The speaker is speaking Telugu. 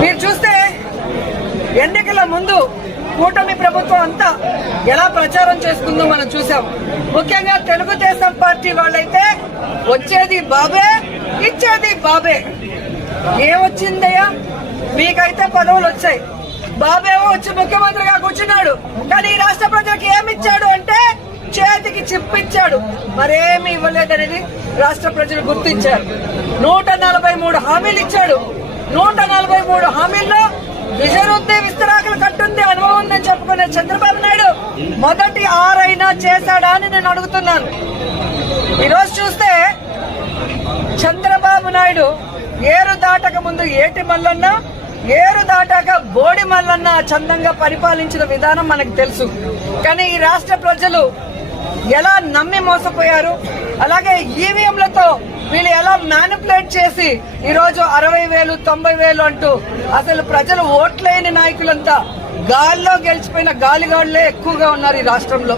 మీరు చూస్తే ఎన్నికల ముందు కూటమి ప్రభుత్వం అంతా ఎలా ప్రచారం చేసుకుందో మనం చూసాం. ముఖ్యంగా తెలుగుదేశం పార్టీ వాళ్ళైతే వచ్చేది బాబే, ఇచ్చేది బాబే. ఏమొచ్చిందయ్యా? మీకైతే పదవులు వచ్చాయి, బాబేమో వచ్చి ముఖ్యమంత్రిగా కూర్చున్నాడు. కానీ ఈ రాష్ట్ర ప్రజలకు ఏమిచ్చాడు అంటే చేతికి చిప్పిచ్చాడు, మరేమి ఇవ్వలేదనేది రాష్ట్ర ప్రజలు గుర్తించారు. 143 హామీలు ఇచ్చాడు. 143 హామీల్లో విజయరుద్దే విస్తరాకులు కట్టుంది అనుభవం ఉందని చెప్పుకునే చంద్రబాబు నాయుడు మొదటి 6 అయినా చేశాడా అని నేను అడుగుతున్నాను. ఈరోజు చూస్తే చంద్రబాబు నాయుడు ఏరు దాటక ముందు ఏటి మల్లన్న, ఏరు దాటాక బోడి మల్లన్న చందంగా పరిపాలించిన విధానం మనకు తెలుసు. కానీ ఈ రాష్ట్ర ప్రజలు ఎలా నమ్మి మోసపోయారు, అలాగే ఈవీఎంలతో వీళ్ళు ఎలా మ్యానిపులేట్ చేసి ఈరోజు 60,000 90,000 అంటూ అసలు ప్రజలు ఓట్లేని నాయకులంతా గాల్లో గెలిచిపోయిన గాలిగాళ్లే ఎక్కువగా ఉన్నారు ఈ రాష్ట్రంలో.